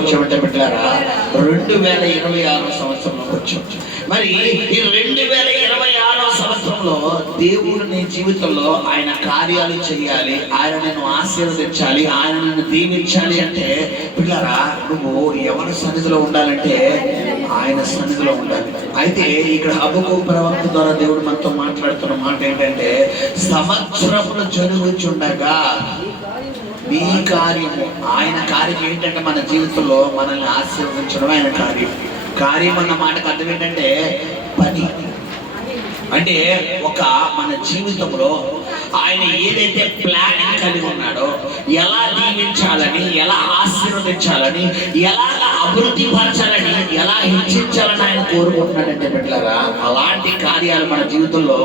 వచ్చామంటే బిడ్డారా రెండు వేల ఇరవై ఆరో సంవత్సరంలోకి వచ్చాం మరి ఈ రెండు వేల ఇరవై ఆరో సంవత్సరంలో దేవుడు నీ జీవితంలో ఆయన కార్యాలు చేయాలి ఆయన నేను ఆశీర్వదించాలి ఆయన నన్ను దీవించాలి అంటే పిల్లరా నువ్వు ఎవరి సన్నిధిలో ఉండాలంటే ఆయన సన్నిధిలో ఉండాలి. అయితే ఇక్కడ హబకు ప్రవక్త ద్వారా దేవుడు మనతో మాట్లాడుతున్న మాట ఏంటంటే సంవత్సరములు జరుగుచుండగా మీ కార్యము ఆయన కార్యం ఏంటంటే మన జీవితంలో మనల్ని ఆశీర్వదించడం ఆయన కార్యం. కార్యం అన్న మాటకు అర్థం ఏంటంటే పని. అంటే ఒక మన జీవితంలో ఆయన ఏదైతే ప్లానింగ్ కలిగి ఉన్నాడో ఎలా దీవించాలని ఎలా ఆశీర్వదించాలని ఎలా అభివృద్ధి పరచాలని ఎలా హెచ్చించాలని ఆయన కోరుకుంటున్నాడంటే పెట్టారా అలాంటి కార్యాలు మన జీవితంలో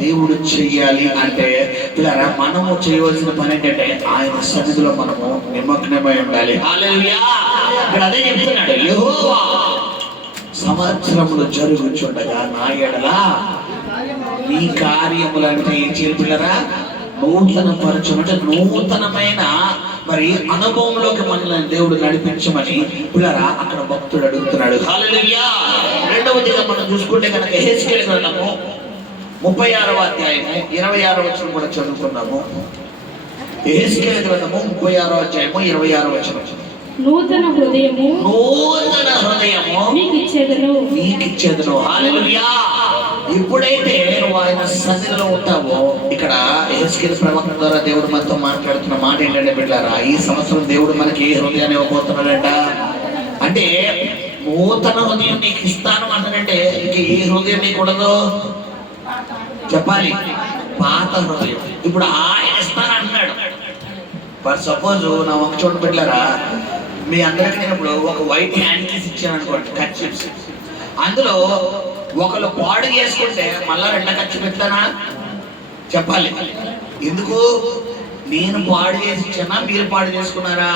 దేవుడు చెయ్యాలి అంటే పిల్లరా మనము చేయవలసిన పని ఏంటంటే ఆయన సన్నిధిలో మనము నిమగ్నమై ఉండాలి. ఇక్కడ అదే చెప్తున్నాడు యెహోవా సంవత్సరములు జరుగుచుండగా నా ఎడల నీ కార్యములంటే ఏం చేయాలి పిల్లరా? నూతన పరచం అంటే నూతనమైన మరి అనుభవంలోకి మనల్ని దేవుడు నడిపించమని పిల్లరా అక్కడ భక్తుడు అడుగుతున్నాడు. రెండవదిగా మనం చూసుకుంటే కనుక గ్రంథము ముప్పై ఆరవ అధ్యాయము ఇరవై ఆరవ వచనం కూడా చదువుకున్నాము హెచ్కేల్ గ్రంథము ముప్పై ఆరో అధ్యాయము ఇరవై ఆరో వచనం. నూతన హృదయము నూతన హృదయము మీకు ఇచ్చేదను నీకిచ్చేదను హల్లెలూయా. ఎప్పుడైతే నువ్వు ఆయన సన్నిధిలో ఉంటావో ఇక్కడ ఎస్కేల్ ప్రవక్త ద్వారా దేవుడు మనతో మాట్లాడుతున్న మాట ఏంటంటే బిడ్డారా ఈ సంవత్సరం దేవుడు మనకి ఏ హృదయాన్ని ఇవ్వబోతున్నాడంట? అంటే నూతన హృదయం నీకు ఇస్తాను అంటాడంటే ఇంక ఏ హృదయం నీకు ఉండదు? చెప్పాలి. పాత హృదయం. ఇప్పుడు ఆయన ఇస్తాను అంటున్నాడు సపోజ్ నా ఒక చోట పెట్టారా మీ అందరికీ నేను ఇప్పుడు ఒక వైట్ హ్యాండ్ కీస్ ఇచ్చాను అనుకోండి కట్ చిప్స్ అందులో ఒకళ్ళు పాడు చేసుకుంటే మళ్ళా రెండ ఖర్చు పెడతానా చెప్పాలి. ఎందుకు? నేను పాడు చేసి ఇచ్చానా? మీరు పాడు చేసుకున్నారా?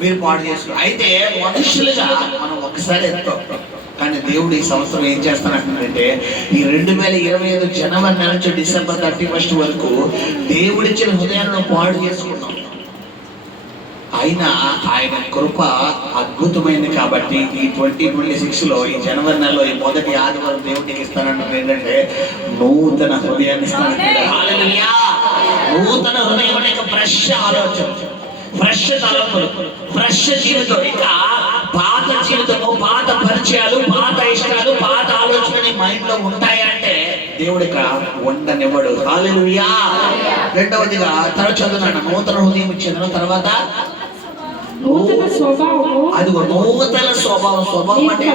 మీరు పాడు చేసుకున్నారు. అయితే మనుషులుగా మనం ఒకసారి ఎంతో కానీ దేవుడు ఈ సంవత్సరం ఏం చేస్తానంటున్నాడంటే ఈ రెండు వేల ఇరవై ఐదు జనవరి నెల నుంచి డిసెంబర్ థర్టీ ఫస్ట్ వరకు దేవుడిచ్చిన హృదయాన్ని పాడు చేసుకున్నాం అయినా ఆయన కృప అద్భుతమైంది కాబట్టి ఈ ట్వంటీ ట్వంటీ సిక్స్లో ఈ జనవరి నెలలో ఈ మొదటి ఆదివారం దేవుడికి ఇస్తానంటే ఏంటంటే నూతన హృదయాన్ని నూతన హృదయం అనే ఫ్రెష్ ఆలోచన ఫ్రెష్ తలపులు ఫ్రెష్ జీవితం. ఇంకా పాత జీవితము పాత పరిచయాలు పాత ఇష్టాలు పాత ఆలోచనలు మైండ్లో ఉంటాయంటే దేవుడిక ఉండనివ్వడు హాలెలూయా రెండవదిగా తర చదువున్నాను నూతన హృదయం ఇచ్చేదను తర్వాత అది నూతన స్వభావం స్వభావం అంటే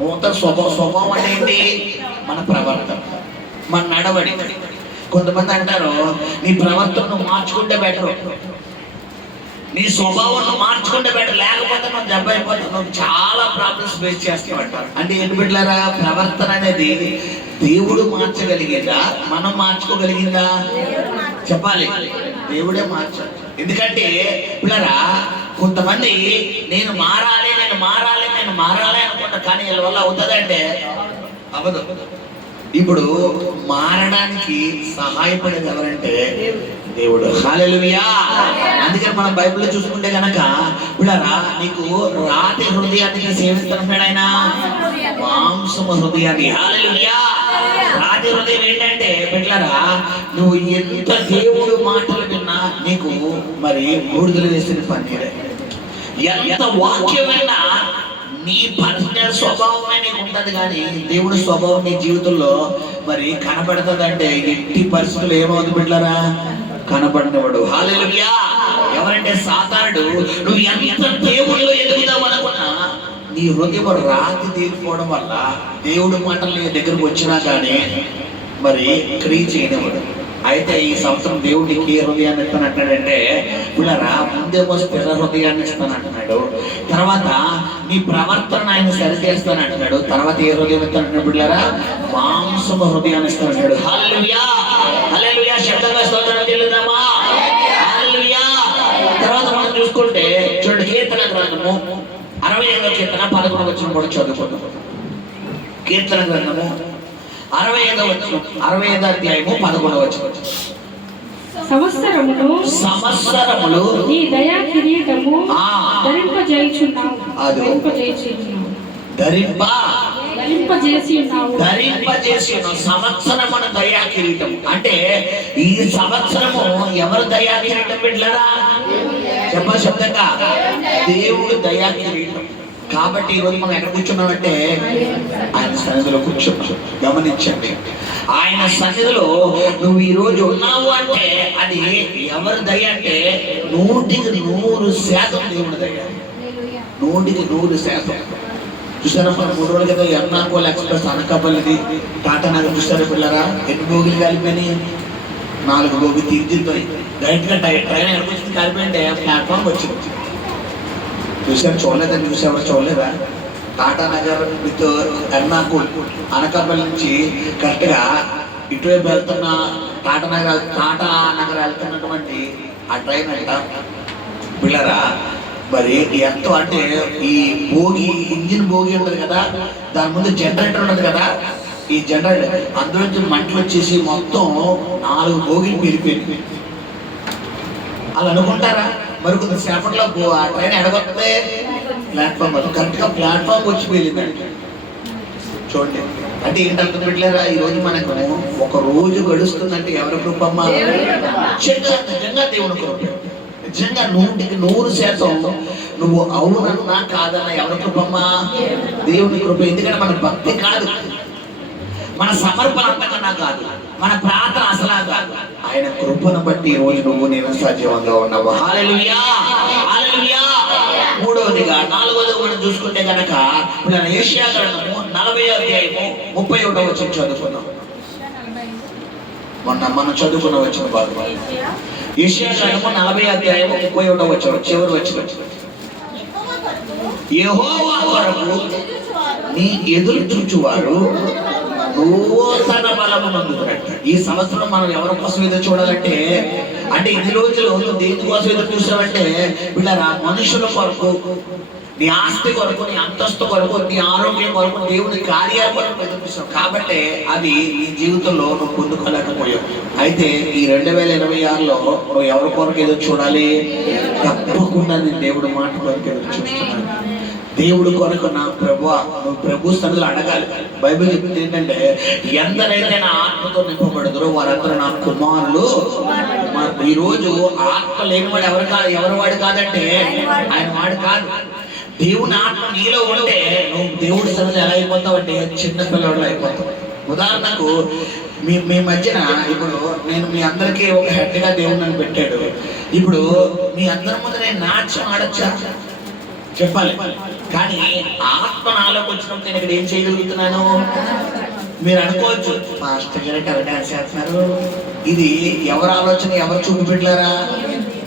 నూతన స్వభావం స్వభావం అంటే ఏంటి? మన ప్రవర్తన మన నడవడి కొంతమంది అంటారు నీ ప్రవర్తనను మార్చుకుంటే బెటర్ నీ స్వభావాన్ని మార్చుకుంటే బెటర్ లేకపోతే నువ్వు దెబ్బ అయిపోతున్నాం చాలా ప్రాబ్లమ్స్ ఫేస్ చేస్తామంటారు అంటే ఏంటి బిడ్డలారా? ప్రవర్తన అనేది దేవుడు మార్చగలిగేదా? మనం మార్చుకోగలిగిందా? చెప్పాలి. దేవుడే మార్చాలి ఎందుకంటే పిల్లరా కొంతమంది నేను మారాలి నేను మారాలి నేను మారాలి అనుకుంటా కానీ వీళ్ళ వల్ల అవుతుందంటే అవ్వదు. ఇప్పుడు మారడానికి సహాయపడేది ఎవరంటే దేవుడు. హల్లెలూయా. అందుకని మనం బైబిల్లో చూసుకుంటే గనక పిల్లరా నీకు రాతి హృదయాన్ని సేవిస్తున్నాడు ఆయన మాంసము హృదయాన్ని. హల్లెలూయా. రాతి హృదయం ఏంటంటే బిడ్డలారా నువ్వు ఎంత దేవుడు మాటలు విన్నా నీకు మరి బూడిదలు వేసిన పన్నీరే ఎంత వాక్యం విన్నా నీ పర్సనల్ స్వభావమే నీకు ఉంటది కానీ దేవుడి స్వభావం నీ జీవితంలో మరి కనబడుతుందంటే ఎట్టి పరిస్థితులు ఏమవుతుంది బిడ్డలారా కనబడినవాడు. హాలెలుయా ఎవరంటే సాతానుడు? నువ్వు ఎంత దేవుడిలో ఎదుగుదాం అనుకున్నా? నీ హృదయం రాతి తీరిపోవడం వల్ల దేవుడి మాటలు నీ దగ్గరకు వచ్చినా కానీ మరి క్రియ చేయనివాడు అయితే ఈ సంవత్సరం దేవుడికి హృదయాన్ని ఇస్తాను అంటాడంటే పిల్లరా ముందేమో స్థిర హృదయాన్ని ఇస్తాను అంటున్నాడు తర్వాత నీ ప్రవర్తన ఆయన సరిచేస్తాను అంటున్నాడు తర్వాత ఏ హృదయం ఇస్తాను అంటున్నాడు పిల్లరా మాంసము హృదయాన్ని ఇస్తాను అంటాడు హల్లెలూయా. శబ్దంగా స్తోత్రం చెల్లుదామా? హల్లెలూయా. తర్వాత మనం చూసుకుంటే చూడండి కీర్తన గ్రంథము అరవై ఐదో కీర్తన పదకొండు వచ్చిన కూడా చదువుకుందాం. కీర్తన గ్రంథము అరవై ఐదో వచ్చిన అరవై ఐదో అధ్యాయము పదకొండవ వచ్చిన సంవత్సరమును సంవత్సరములు నీ దయా కిరీటము అదో. ధరింపజేయుచున్నావు. ధరింప ధరింపజేసి ధరింపజేసి సంవత్సరమున దయా కిరీటం అంటే ఈ సంవత్సరము ఎవరు దయా కిరీటం బిడ్డలారా? చెప్ప శబ్దంగా. దేవుడు దయా కిరీటం కాబట్టి ఈరోజు మనం ఎక్కడ కూర్చున్నామంటే ఆయన సన్నిధిలో కూర్చున్నాం. గమనించండి. ఆయన సన్నిధిలో నువ్వు ఈ రోజు ఉన్నావు అంటే అది ఎవరి దయ అంటే నూటికి నూరు శాతం దేవుడి దయ. నూటికి నూరు శాతం. చూసారా మన మూడు రోజుల క్రితం ఎర్నాకోల్ ఎక్స్ప్రెస్ అనకాపల్లిది? టాటా నగర్ చూసారా పిల్లరా? ఎన్ని బోగిలు కాలిపోయినాయి? నాలుగు బోగి తీర్చిపోయి డైరెక్ట్ ట్రైన్ ఎక్కడికి కాలిపోయింటే ప్లాట్ఫామ్ వచ్చింది. చూసారు చూడలేదని చూసేవారు చూడలేదా? టాటా నగర్ విత్ ఎర్నాకుల్ అనకాపల్లి నుంచి కరెక్ట్గా ఇటువైపు వెళ్తున్న టాటా నగర్ టాటా నగర్ వెళ్తున్నటువంటి ఆ ట్రైన్ అంట. పిల్లరా మరి ఎంతో అంటే ఈ భోగి ఇంజిన్ భోగి ఉంటుంది కదా దాని ముందు జనరేటర్ ఉంటుంది కదా ఈ జనరేటర్ అందులో నుంచి మంటలు వచ్చేసి మొత్తం నాలుగు భోగిలు పెరిగిపోయింది అలా అనుకుంటారా? మరి కొంత సేపట్లో ఆ ట్రైన్ ఎడగొస్తే ప్లాట్ఫామ్ కరెక్ట్గా ప్లాట్ఫామ్ వచ్చి వెళ్ళిందండి చూడండి. అంటే ఏంటంటే పెట్టలేరా? ఈ రోజు మనకు ఒక రోజు గడుస్తుందంటే ఎవరి కృపమ్మ? నిజంగా దేవుని కృప. నిజంగా నూటికి నూరు శాతం నువ్వు అవునన్నా కాదన్నా ఎవరి కృపమ్మా? దేవుని కృప. ఎందుకంటే మన భక్తి కాదు. మన సమర్పణ అంతకన్నా కాదు. మన ప్రార్థన అసలా కాదు. ఆయన కృపను బట్టి ఈ రోజు నువ్వు నేను సజీవంగా ఉన్నావు. మూడవదిగా నాలుగోది మనం చూసుకుంటే గనక మన ఏషియా గ్రంథము నలభై అధ్యాయము ముప్పై ఒకటో వచ్చి చదువుకున్నాం మొన్న మనం చదువుకున్న వచ్చిన బాధ విశేషము నలభై అధ్యాయము ముప్పై ఒకటో వచ్చిన చివరి వచ్చిన యెహోవా కొరకు నీ ఎదురు చూచువారు నూతన బలము నందుతున్నట్ట. ఈ సంవత్సరం మనం ఎవరి కోసం ఎదురు చూడాలంటే అంటే ఇన్ని రోజులు దేనికోసం కోసం ఎదురు చూసామంటే వీళ్ళ మనుషుల కొరకు నీ ఆస్తి కొరకు నీ అంతస్తు కొరకు నీ ఆరోగ్యం కొరకు దేవుని కార్యాల కొరకు ఎదురు కాబట్టి అవి నీ జీవితంలో నువ్వు పొందుకోలేకపోయావు. అయితే ఈ రెండు వేల ఇరవై ఆరులో నువ్వు ఎవరి కొరకు ఎదురు చూడాలి? తప్పకుండా నేను దేవుడి మాట కొరకు ఎదురు చూస్తున్నాను. దేవుడు కొరకు నా ప్రభు నువ్వు ప్రభు స్థలంలో అడగాలి. బైబిల్ చెప్తుంది ఏంటంటే ఎందరైతే నా ఆత్మతో నింపబడదురో వారందరూ నా కుమారులు. ఈ రోజు ఆత్మ లేనివాడు ఎవరు కాదు ఎవరి వాడు కాదంటే ఆయన వాడు కాదు. దేవుని ఆత్మ నీలో ఉంటే నువ్వు దేవుడి సన్నిధి ఎలా అయిపోతావు అంటే చిన్న పిల్లవాడు అయిపోతావు. ఉదాహరణకు మీ మీ మధ్యన ఇప్పుడు నేను మీ అందరికీ ఒక హెడ్గా దేవుడు నన్ను పెట్టాడు. ఇప్పుడు మీ అందరి ముందు నేను నాట్యం ఆడచ్చా? చెప్పాలి. కానీ ఆత్మ నాలోకి వచ్చినప్పుడు నేను ఇక్కడ ఏం చేయగలుగుతున్నాను? మీరు అనుకోవచ్చు మాస్టర్ గారు ఎలా డాన్స్ చేస్తున్నారు. ఇది ఎవరు ఆలోచన ఎవరు చూపు పెట్టారా?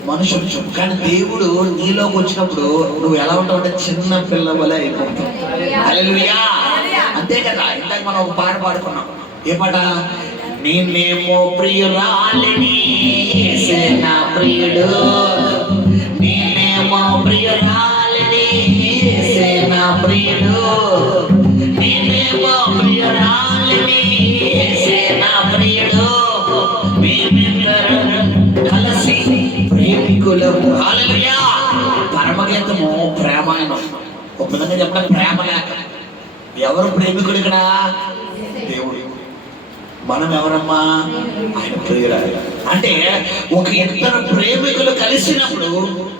మనుషులు కానీ దేవుడు నీలోకి వచ్చినప్పుడు నువ్వు ఎలా ఉంటావు అంటే చిన్న పిల్ల వలె అయిపోతావు. అంతే కదా. ఇందాక మనం ఒక పాట పాడుకున్నాం. ఏ పాట? నేనేమో ప్రియురాలిని నా ప్రియుడు. నేనేమో ప్రియురాలిని నా ప్రియుడు. కులము హల్లెలూయా. పరమగీతము ప్రేమాయణం. ఒక విధంగా చెప్పడం ప్రేమ లేక ఎవరు ప్రేమికుడు ఇక్కడ దేవుడు. మనం ఎవరమ్మా? ఆయన ప్రియురాలి. అంటే ఒక ఇద్దరు ప్రేమికులు కలిసినప్పుడు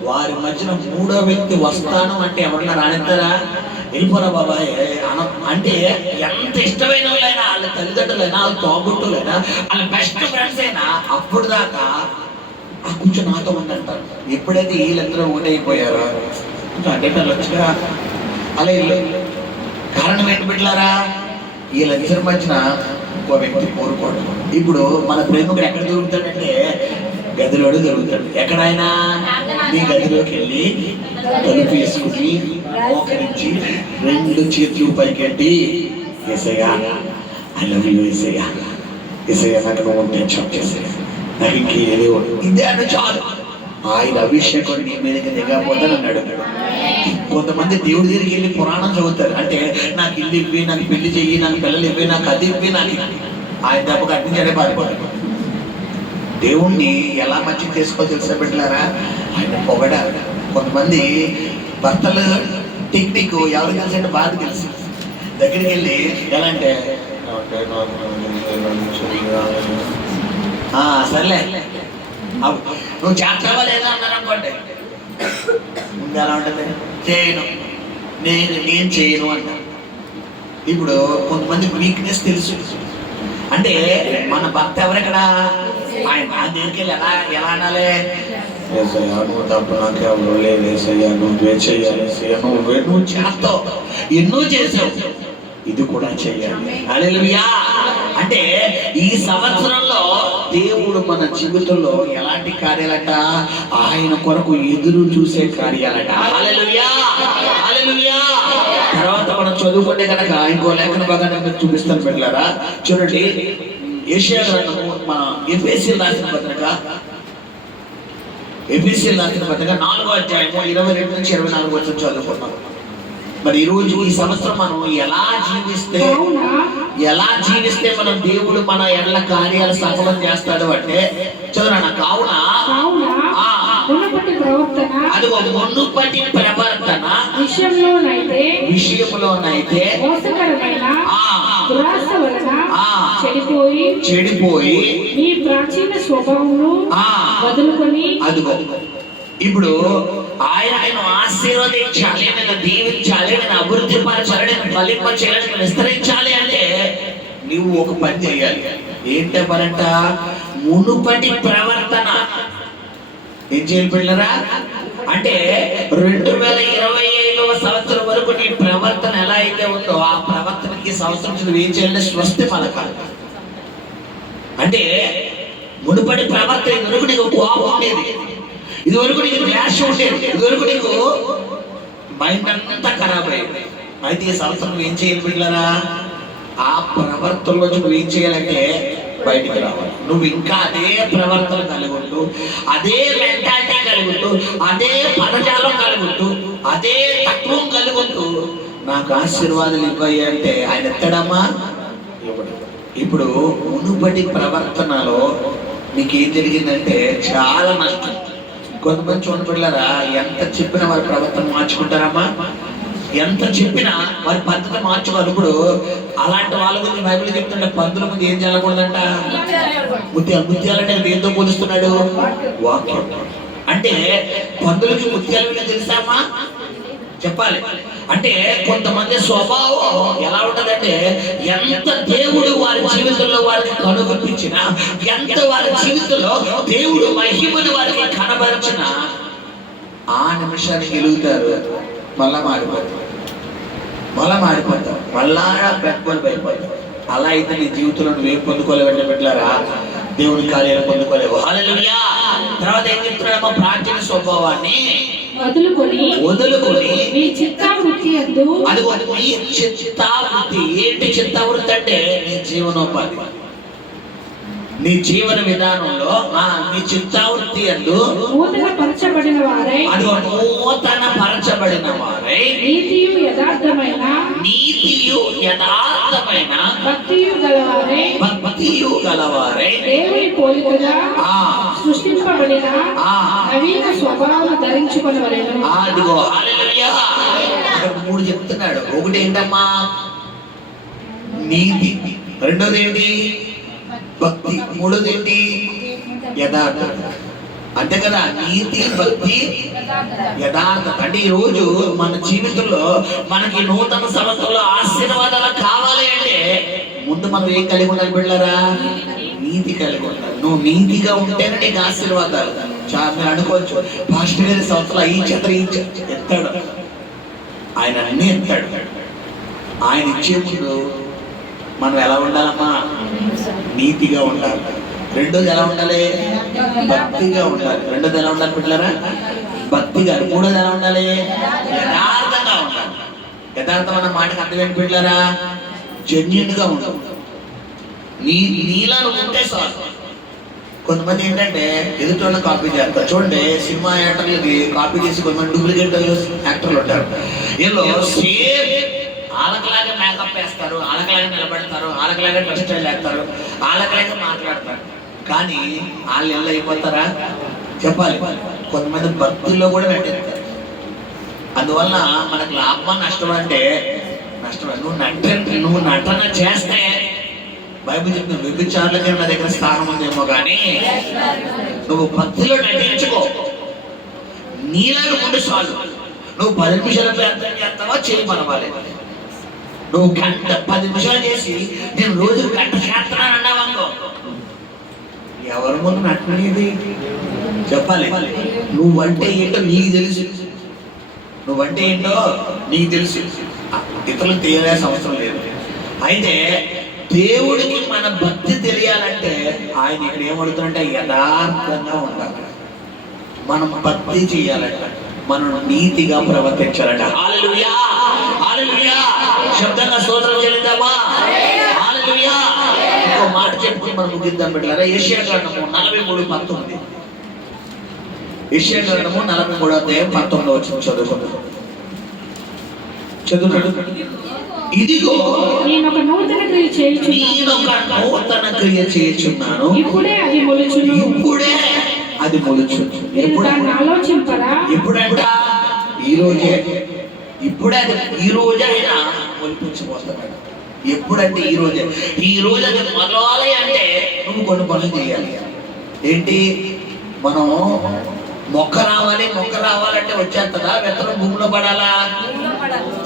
వారి మధ్యన మూడో వ్యక్తి వస్తాను అంటే ఎవరన్నా రానిస్తారా? వెళ్ళిపోరా బాబాయ్. అన- అంటే ఎంత ఇష్టమైన వాళ్ళైనా వాళ్ళ తల్లిదండ్రులైనా వాళ్ళ తోబుట్టులైనా వాళ్ళ బెస్ట్ ఫ్రెండ్స్ అయినా అప్పుడు దాకా ఆ కూర్చొని నాతో ఉందంటారు ఎప్పుడైతే వీళ్ళందరూ ఒకటైపోయారో కొంచెం అంటే వచ్చగా అలా ఇల్లు. కారణం ఏంటి పెట్టారా వీళ్ళిద్దరి మధ్యన ఇంకో వ్యక్తి కోరుకోవడం ఇప్పుడు మన ప్రేమికుడు ఎక్కడ దొరుకుతాడంటే గదిలోనే దొరుకుతాడు. ఎక్కడైనా మీ గదిలోకి వెళ్ళి తలుపు వేసుకుని మోకరించి రెండు చేతులు పైకెట్టి ఎసయ్యా ఐ లవ్ యూ ఎసయ్యా ఎసయ్యా నాకు ఉంటే చెప్పేసయ్యా ఇదే అంటే చాలు ఆయన అభిషేకం నీ మీదకి దిగకపోతాను అన్నాడు కొంతమంది దేవుడి దగ్గరికి వెళ్ళి పురాణం చదువుతారు అంటే నాకు ఇల్లు ఇవ్వి నాకు పెళ్ళి చెయ్యి నాకు పిల్లలు ఇవ్వి నాకు అది ఇవ్వి నాకు ఆయన దెబ్బ కట్టించడే పారిపోతాడు దేవుణ్ణి ఎలా మంచి చేసుకో తెలుసా పెట్టలేరా ఆయన పొగడాలి కొంతమంది భర్తలు టెక్నిక్ ఎవరికి తెలుసు అంటే బాధ తెలుసు దగ్గరికి వెళ్ళి ఎలా అంటే సర్లే. నువ్వు చేస్తావా లేదా అన్నారు అనుకోండి. ముందు ఎలా ఉంటుంది? చేయను నేను నేను చేయను అంట ఇప్పుడు కొంతమంది వీక్నెస్ తెలుసు. అంటే మన భర్త ఎవరెక్కడ ఆయన దగ్గరికి వెళ్ళి ఎలా ఎలా అనాలి? ఏసయ్యా నువ్వు తప్ప. నాకెవరు లేదు ఏసయ్యా నువ్వే చెయ్యాలి. ఏసయ్యా నువ్వే నువ్వు చేస్తావు. ఎన్నో చేసావు. ఇది కూడా చెయ్యాలి. హల్లెలూయా అంటే ఈ సంవత్సరంలో దేవుడు మన జీవితంలో ఎలాంటి కార్యాలట? ఆయన కొరకు ఎదురు చూసే కార్యాలట. తర్వాత మనం చదువుకుంటే కనుక ఇంకో లేఖన భాగాన్ని మీకు చూపిస్తాను పెట్టారా చూడండి ఏషియా గ్రంథము మన రాసిన పత్రిక. ఎఫ్ఎస్సి రాసిన పత్రిక నాలుగో అధ్యాయము ఇరవై రెండు నుంచి ఇరవై నాలుగు వచ్చి చదువుకున్నాం మరి ఈరోజు ఈ సంవత్సరం మనం ఎలా జీవిస్తే ఎలా జీవిస్తే మనం దేవుడు మన ఎళ్ళ కార్యాలు సఫలం చేస్తాడు అంటే చదువునా కావున అది ఒక మునుపటి ప్రవర్తన విషయంలోనైతే విషయంలోనైతే దురాశ వలన. చెడిపోయి చెడిపోయి మీ ప్రాచీన స్వభావమును ఆ వదులుకొని అదిగో ఇప్పుడు ఆయన నేను ఆశీర్వదించాలి నేను దీవించాలి నేను అభివృద్ధి పరచాలి నేను ఫలింప చేయాలి నేను విస్తరించాలి అంటే నువ్వు ఒక పని చేయాలి. ఏంటే పనంట? మునుపటి ప్రవర్తన. ఏం చేయాలి పిల్లరా? అంటే రెండు వేల ఇరవై ఐదవ సంవత్సరం వరకు నీ ప్రవర్తన ఎలా అయితే ఉందో ఆ ప్రవర్తనకి సంవత్సరం నువ్వు ఏం చేయాలంటే స్వస్తి పలకాలి. అంటే మునుపటి ప్రవర్తన ఇదివరకు నీకు కోపం ఉండేది. ఇదివరకు నీకు గ్లాష్ ఉండేది. ఇదివరకు నీకు మైండ్ అంతా ఖరాబ్ అయింది అయితే ఈ సంవత్సరం ఏం చేయాలి పిల్లరా? ఆ ప్రవర్తనలో నువ్వు ఏం చేయాలంటే బయటికి రావాలి. నువ్వు ఇంకా అదే ప్రవర్తన కలిగి ఉంటూ అదే మెంటాలిటీ కలిగి ఉంటూ అదే పదజాలం కలిగి ఉంటూ అదే తత్వం కలిగి ఉంటూ నాకు ఆశీర్వాదాలు ఇవ్వాలి అంటే ఆయన ఎత్తడమ్మా? ఇప్పుడు మునుపటి ప్రవర్తనలో నీకు ఏం జరిగిందంటే చాలా నష్టం. కొంతమంది చూడండి ఎంత చెప్పినా వారి ప్రవర్తన మార్చుకుంటారమ్మా? ఎంత చెప్పినా వారి పద్ధతి మార్చుకోరు. ఇప్పుడు అలాంటి వాళ్ళ గురించి బైబిల్ చెప్తుంటే పందుల ముందు ఏం చేయకూడదంట ముత్యాలు ముత్యాలంటే దేంతో పోలుస్తున్నాడు? వాక్యం. అంటే పందులకి ముత్యాలు తెలుసామా చెప్పాలి. అంటే కొంతమంది స్వభావం ఎలా ఉంటదంటే ఎంత దేవుడు వారి జీవితంలో వారికి కనుగొప్పించిన ఎంత వారి జీవితంలో దేవుడు మహిమను వారికి కనబరిచిన ఆ నిమిషానికి గెలుగుతారు. మళ్ళా మారిపోతారు మళ్ళా మారిపోతారు మళ్ళా బెట్టుకొని భయపడతారు అలా అయితే నీ జీవితంలో నువ్వేం పొందుకోలేవు పెట్టారా దేవుని కార్యాలు పొందుకోలేవు. హల్లెలూయా! తర్వాత ఏం చెప్తున్నాడమ్మా? ప్రాచీన స్వభావాన్ని వదులుకొని వదులుకొని మీ చిత్తావృత్తి మీ చిత్తావృత్తి ఏంటి? చిత్తావృత్తి అంటే నీ జీవనోపాధి. నీ జీవన విధానంలో ఆ నీ చిత్తావృత్తి అందు నూతన పరచబడిన వారై అది నూతన పరచబడిన వారై నీతియు యథార్థమైన నీతియు యథార్థమైన భక్తియు గలవారై భక్తియు గలవారై దేవుని పోలికగా ఆ. సృష్టింపబడిన ఆ. నవీన స్వభావం ధరించుకొనవలెను. అదిగో హల్లెలూయా. మూడు చెప్తున్నాడు. ఒకటి ఏంటమ్మా నీతి. రెండోది ఏంటి భక్తి మూడోది ఏంటి యథార్థత అంతే కదా నీతి భక్తి యథార్థత అంటే ఈ రోజు మన జీవితంలో మనకి నూతన సంవత్సరంలో ఆశీర్వాదాలు కావాలి అంటే ముందు మనం ఏం కలిగి ఉండాలి బిళ్ళరా? నీతి కలిగి ఉండాలి. నువ్వు నీతిగా ఉంటేనే నీకు ఆశీర్వాదాలు. చాలా మీరు అనుకోవచ్చు. పాస్టర్ గారి సంవత్సరాలు ఈ చెత్త ఈ చెత్త. ఎత్తాడు. ఆయన అన్నీ ఎత్తాడు. ఆయన ఇచ్చే ముందు మనం ఎలా ఉండాలమ్మా? నీతిగా ఉండాలి. రెండోది ఎలా ఉండాలి? భక్తిగా ఉండాలి. రెండోది ఎలా ఉండాలి పిల్లరా? భక్తిగా. మూడోది ఎలా ఉండాలి? యథార్థంగా ఉండాలి. యథార్థమైన మాటకి అర్థం ఏంటి పిల్లరా? జెన్యున్గా ఉండాలి నీ నీలా ఉంటే కొంతమంది ఏంటంటే ఎదుటి కాపీ చేస్తారు. చూడండి సినిమా యాక్టర్లకి కాపీ చేసి కొంతమంది డూప్లికేట్ యాక్టర్లు ఉంటారు. వీళ్ళు సేమ్ ఆలకలాగా నిలబెడతారు ఆలకలాగా డ్రెస్ స్టైల్ వేస్తారు ఆలకలాగా మాట్లాడతారు. కానీ వాళ్ళు ఎలా అయిపోతారా? చెప్పాలి. కొంతమంది భక్తుల్లో కూడా నటిస్తారు అందువల్ల మనకు లాభమా నష్టం అంటే నష్టం. నువ్వు నట నువ్వు నటన చేస్తే బైబిల్ చెప్తున్న వ్యభిచారులకి నా దగ్గర స్థానం ఉందేమో కానీ నువ్వు భక్తిలో నటించుకో. నీలాగా ముందు చాలు నువ్వు పది నిమిషాలు ప్రార్థన చేస్తావా? చేయి పర్వాలేదు నువ్వు గంట పది నిమిషాలు చేసి నేను రోజు గంట చేస్తున్నాను అన్నావంగో ఎవరి ముందు నటనేది చెప్పాలి. నువ్వంటే ఏంటో నీకు తెలుసు. నువ్వంటే ఏంటో నీకు తెలుసు. ఇతరులకు తెలియాల్సిన అవసరం లేదు. అయితే దేవుడికి మన భక్తి తెలియాలంటే ఆయన ఇక్కడ ఏమడుతుందంటే యథార్థంగా ఉండాలి. మనం భక్తి చేయాలంట. మనం నీతిగా ప్రవర్తించాలంట. హల్లెలూయా! శబ్దంగా స్తోత్రం చెల్లిద్దామా? హల్లెలూయా ఇంకో మాట చెప్పుకుని మనం ముగిద్దాం బిడ్డలారా. ఏషియా గ్రంథము నలభై మూడు పంతొమ్మిది. ఏషియా గ్రంథము నలభై మూడు అధ్యాయం పంతొమ్మిది వచ్చిన చదువుకుందాం. చదువు ఇదిగో నేను ఒక నూతన క్రియ చేయుచున్నాను. నేనొక నూతన క్రియ చేయుచున్నాను. ఇప్పుడే అది మొలుచును. ఇప్పుడే అది మొలుచు మీరు ఎప్పుడు? ఆలోచింపరా? ఎప్పుడంట? ఈ రోజే. ఇప్పుడే అది ఈ రోజే అయినా మొలిపించబోతున్నాడు ఎప్పుడంటే ఈ రోజే. ఈ రోజు అది మొదలాలి అంటే నువ్వు కొన్ని పనులు చేయాలి. ఏంటి? మనం మొక్క రావాలి మొక్క రావాలంటే వచ్చేస్తుందా? విత్తనం భూమిలో పడాలా?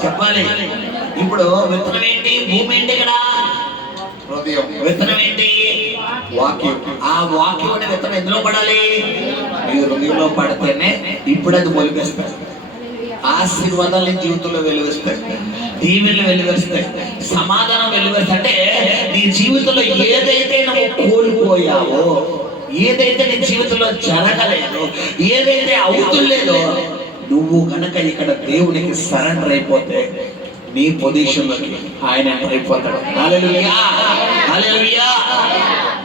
చెప్పాలి. ఇప్పుడు విత్తనం ఏంటి? భూమి ఏంటి ఇక్కడ? హృదయం. విత్తనం ఏంటి? వాక్యం. ఆ వాక్యం అనే విత్తనం ఎందులో పడాలి? నీ హృదయంలో పడితేనే ఇప్పుడు అది మొలిపిస్తాయి ఆశీర్వాదాలు నీ జీవితంలో వెలువస్తాయి దీవెనలు వెలువస్తాయి సమాధానం వెలువస్తాయి అంటే నీ జీవితంలో ఏదైతే నువ్వు కోల్పోయావో ఏదైతే నీ జీవితంలో జరగలేదో ఏదైతే అవుతులేదో నువ్వు గనక ఇక్కడ దేవునికి సరెండర్ అయిపోతే నీ పొజిషన్లోకి ఆయన అయిపోతాడు.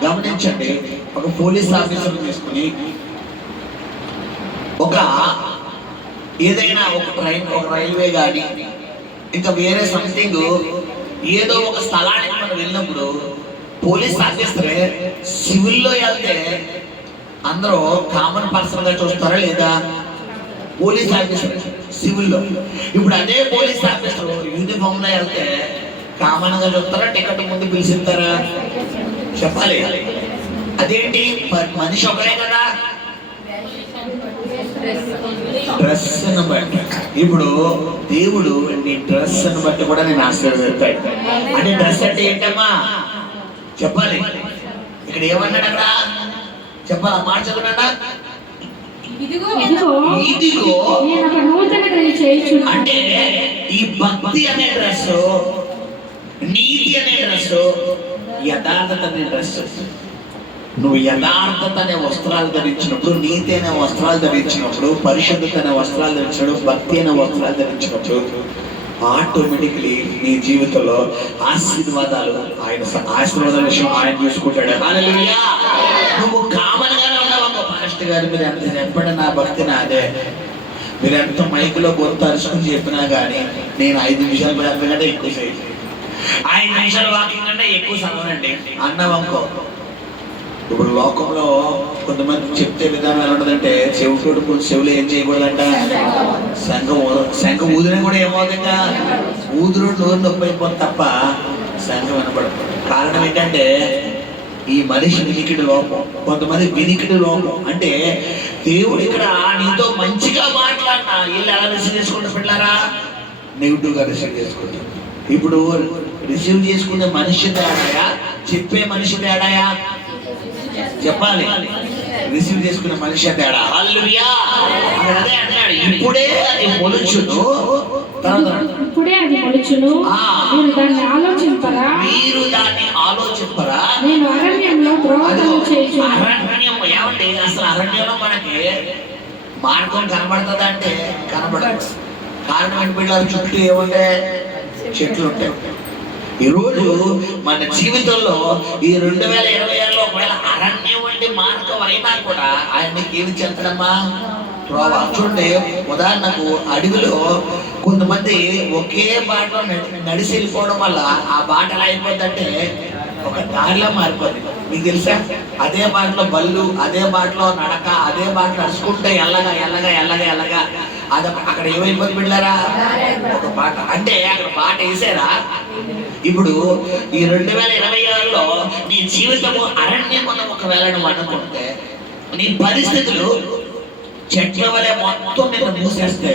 గమనించండి. ఒక పోలీస్ ఆఫీసర్ తీసుకుని ఒక ఏదైనా ఒక ట్రైన్ ఒక రైల్వే గాడి ఇంకా వేరే సంథింగ్ ఏదో ఒక స్థలానికి మనం వెళ్ళినప్పుడు పోలీస్ సాధిస్తే సివిల్లో వెళ్తే అందరూ కామన్ పర్సన్గా చూస్తారా లేదా? పోలీస్ ఆఫీసర్ సివిల్లో. ఇప్పుడు అదే పోలీస్ ఆఫీసర్ యూనిఫామ్లో వెళ్తే కామన్గా చూస్తారా? టికెట్ ముందు పిలిచిస్తారా? చెప్పాలి. అదేంటి? మనిషి ఒకరే కదా. డ్రెస్ బట్టి. ఇప్పుడు దేవుడు నీ డ్రెస్ బట్టి కూడా నేను ఆశీర్వదిస్తాడు అంటే డ్రెస్ అంటే ఏంటమ్మా? చెప్పాలి. ఇక్కడ ఏమన్నాడు అక్కడ? చెప్పాలా? మాట చేయుచున్నాను అంటే ఈ భక్తి అనే డ్రెస్ నీతి అనే డ్రెస్ యథార్థత అనే డ్రెస్ నువ్వు యథార్థత అనే వస్త్రాలు ధరించినప్పుడు నీతి అనే వస్త్రాలు ధరించినప్పుడు పరిశుద్ధత అనే వస్త్రాలు ధరించినప్పుడు భక్తి అనే వస్త్రాలు ధరించినప్పుడు ఆటోమేటిక్లీ నీ జీవితంలో ఆశీర్వాదాలు ఆయన ఆశీర్వాదాల విషయం ఆయన చూసుకుంటాడు. నువ్వు కామన్ గానే ఉన్నావు పాస్టర్ గారు మీరు ఎంత చెప్పండి నా భక్తి నాదే. మీరు ఎంత మైకులో గొంత అరుచుకుని చెప్పినా కానీ నేను ఐదు నిమిషాలు ప్రార్థన కంటే ఎక్కువ చేయను. ఐదు నిమిషాలు వాకింగ్ కంటే ఎక్కువ చదవనండి అన్నావనుకో ఇప్పుడు లోకంలో కొంతమంది చెప్తే విధానం ఎలా ఉంటుందంటే చెవిటోడు కొంచెం చెవులు ఏం చేయకూడదంట. శంఖం శంఖ ఊదిన కూడా ఏమవుతుందంట ఊదురు నోరు నొప్పి అయిపోతుంది తప్ప శంఖం వినపడదు. కారణం ఏంటంటే ఈ మనిషి వినికిడి లోపం కొంతమంది వినికిడి లోపం. అంటే దేవుడు ఇక్కడ నీతో మంచిగా మాట్లాడినా వీళ్ళు ఎలా రిసీవ్ చేసుకుంటూ పిల్లారా? నెగిటివ్గా రిసీవ్ చేసుకుంటారు. ఇప్పుడు రిసీవ్ చేసుకునే మనిషి తేడాయా చెప్పే మనిషి తేడాయా చెప్పాలి. రిసీవ్ చేసుకునే మనిషి తేడా హల్లెలూయా! అదే ఇప్పుడే అది మొలుచును. ఇప్పుడే అది మొలుచును. మీరు దాన్ని ఆలోచింపరా? మీరు దాన్ని ఆలోచింపరా? నేను అరణ్యంలో అరణ్యం ఏమంటే అసలు అరణ్యంలో మనకి మార్గం కనబడుతుంది అంటే కనబడదు. కారణం ఏంటి చుట్టూ ఏముంటే చెట్లు ఉంటాయి. ఈరోజు మన జీవితంలో ఈ రెండు వేల ఇరవై ఆరులో ఒకవేళ అరణ్యం వంటి మార్గం అయినా కూడా ఆయనకి నీకు ఏమి చెప్తాడమ్మా? త్రోవ చూడండి ఉదాహరణకు అడవిలో కొంతమంది ఒకే బాటలో నడిచి వెళ్ళిపోవడం వల్ల ఆ బాట ఎలా అయిపోద్దంటే ఒక దారిలో మారిపోద్ది. మీకు తెలుసా? అదే బాటలో బళ్ళు అదే బాటలో నడక అదే బాట నడుచుకుంటే ఎల్లగా ఎల్లగా ఎల్లగా ఎల్లగా. అది అక్కడ ఏమైపోతుంది బిడ్డారా ఒక బాట అంటే అక్కడ బాట వేసారా? ఇప్పుడు ఈ రెండు వేల ఇరవై ఆరులో నీ జీవితము అరణ్యం ఒకవేళ నువ్వు అనుకుంటే నీ పరిస్థితులు చెట్ల వలె మొత్తం నిన్ను మూసేస్తే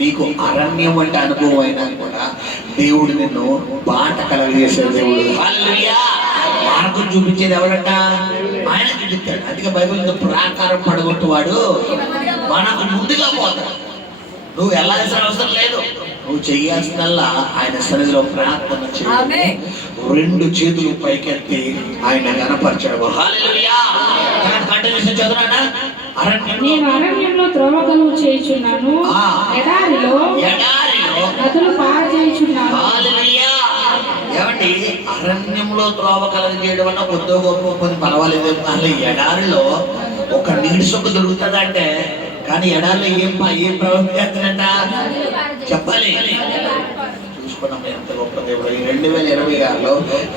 నీకు అరణ్యం అంటే అనుభవం అయినా కూడా దేవుడు నిన్ను బాట కలగజేసే దేవుడు. మార్గం చూపించేది ఎవరంట? ఆయన చూపిస్తాడు. అందుకే బైబిల్ ప్రాకారం పడగొట్టువాడు మనకు ముందుగా పోతాడు. నువ్వు వెళ్ళాల్సిన అవసరం లేదు. నువ్వు చేయాల్సిందల్లా ఆయన సన్నిధిలో ప్రార్థన చేయాలి రెండు చేతులు పైకెత్తి ఆయన చదువునా అరణ్యంలో నేను అరణ్యంలో త్రోవకలు చేయుచున్నాను. ఎడారిలో నదులు పారచేయుచున్నాను. హల్లెలూయా. ఏమండి? అరణ్యంలో త్రోవ కలగజేయడం వల్ల కొద్దో గొప్ప కొన్ని పర్వాలేదు. అసలు ఎడారిలో ఒక నీటి సొక్కు దొరుకుతుందంటే కానీ ఎడారిలో ఏం ఏం ప్రభావం చేస్తుందంట? చెప్పాలి. ఎంత గొప్ప దేవుడు. ఈ రెండు వేల ఇరవై ఆరులో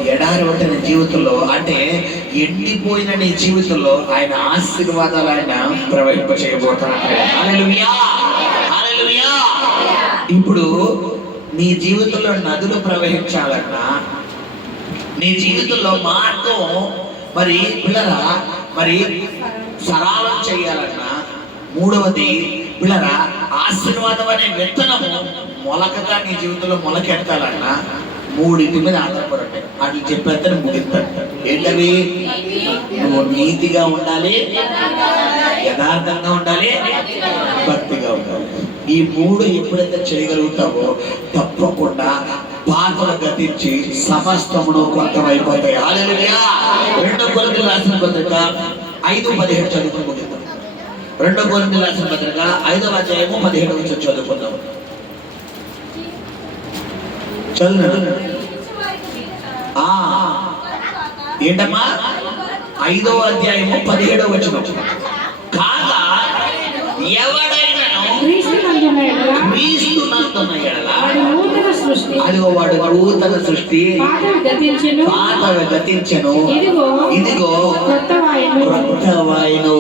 ఎడారి వంటి నీ జీవితంలో అంటే ఎండిపోయిన నీ జీవితంలో ఆయన ఆశీర్వాదాలు ఆయన ప్రవహింప చేయబోతున్నాడు ఇప్పుడు నీ జీవితంలో నదులు ప్రవహించాలన్నా నీ జీవితంలో మార్గం మరి పిల్లరా మరి సరళం చేయాలన్నా మూడవది పిల్లరా ఆశీర్వాదం అనే విత్తనము మొలకగా నీ జీవితంలో మొలకెత్తాలన్నా మూడింటి మీద ఆధారపడి ఉంటాయి వాటిని చెప్పేస్తే ముగిస్తాడు ఏంటవి? నువ్వు నీతిగా ఉండాలి యథార్థంగా ఉండాలి భక్తిగా ఉండాలి. ఈ మూడు ఎప్పుడైతే చేయగలుగుతావో తప్పకుండా పాతలు గతించి సమస్తమును కొంతమైపోతాయి. హల్లెలూయా. రెండో కొరింథీయులకు రాసిన పత్రిక ఐదు పదిహేడు చదువుకుని ముగిద్దాం రెండో కొరింథీయులకు రాసిన పత్రిక ఐదవ అధ్యాయము పదిహేడు నుంచి చదువుకుందాం. చదువు ఆ ఏంటమ్మా? ఐదవ అధ్యాయము పదిహేడవ వచనం. కాగా సృష్టి అదిగో వాడు నూతన సృష్టి. పాతవి గతించెను. ఇదిగో ఇదిగో కొత్త వాయును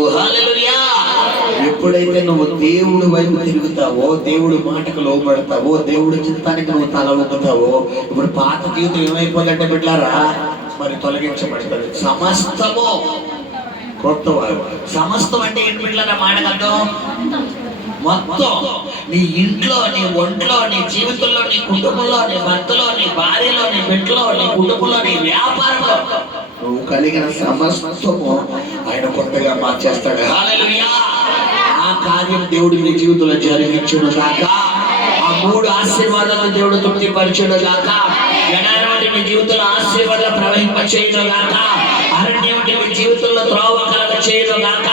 ఎప్పుడైతే నువ్వు దేవుడు వైపు తిరుగుతావో దేవుడు మాటకు లోపడతావో దేవుడు చిత్తానికి నువ్వు తల ఊపుతావో ఇప్పుడు పాత జీవితం ఏమైపోతుందంటే బిడ్డారా మరి తొలగించబడుతుంది. సమస్తము కొత్త వారు సమస్తం అంటే ఏంటి బిడ్డారా మాటగలడం మొత్తం. నీ ఇంట్లో నీ ఒంట్లో నీ జీవితంలో నీ కుటుంబంలో నీ భర్తలో నీ భార్యలో నీ బిడ్డలో నీ కుటుంబంలో నీ వ్యాపారంలో నువ్వు కలిగిన సమస్తము ఆయన కొత్తగా మార్చేస్తాడు. హల్లెలూయా! కార్యం దేవుడు మీ జీవితంలో జరిగించును కాక ఆ మూడు ఆశీర్వాదాలను దేవుడు తృప్తిపరచును గాక. ఎడారి మీ జీవితంలో ఆశీర్వాదాలు ప్రవహింప చేయడం కాక అరణ్యం మీ జీవితంలో త్రోవ కలగ చేయడం కాక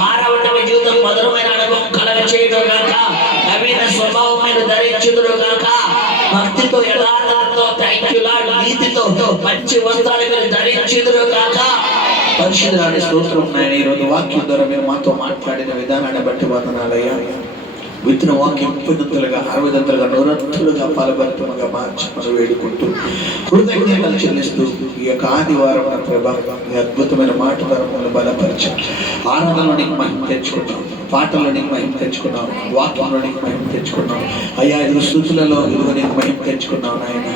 మార మీ జీవితం మధురమైన అనుభవం కలగ చేయడం కాక నవీన స్వభావమైన ధరించుదురు కాక భక్తితో యథార్థతతో థ్యాంక్ యూ లాడ్. నీతితో మంచి వస్త్రాలు మీరు ధరించుదురు కాక పరిశుద్ధాన్ని స్తోత్రం నాయన ఈరోజు వాక్యం ద్వారా మీరు మాతో మాట్లాడిన విధానాన్ని బట్టి వదనాలయ్యా. విత్తన వాక్యం ముప్పదంతలుగా అరవై దంతలుగా నూరంతులుగా పాలభరితముగా మార్చి మనం వేడుకుంటూ కృతజ్ఞతలు చెల్లిస్తూ ఈ యొక్క ఆదివారం నా ప్రభా ఈ అద్భుతమైన మాట ద్వారా మమ్మల్ని బలపరిచాం ఆరాధనలో మహిమ తెచ్చుకున్నాం పాటల్లో మహిమ తెచ్చుకున్నాం వాక్యంలో మహిమ తెచ్చుకున్నాం. అయ్యా ఇది స్థుతులలో ఇదిగో నీకు మహిమ తెచ్చుకున్నాం నాయన.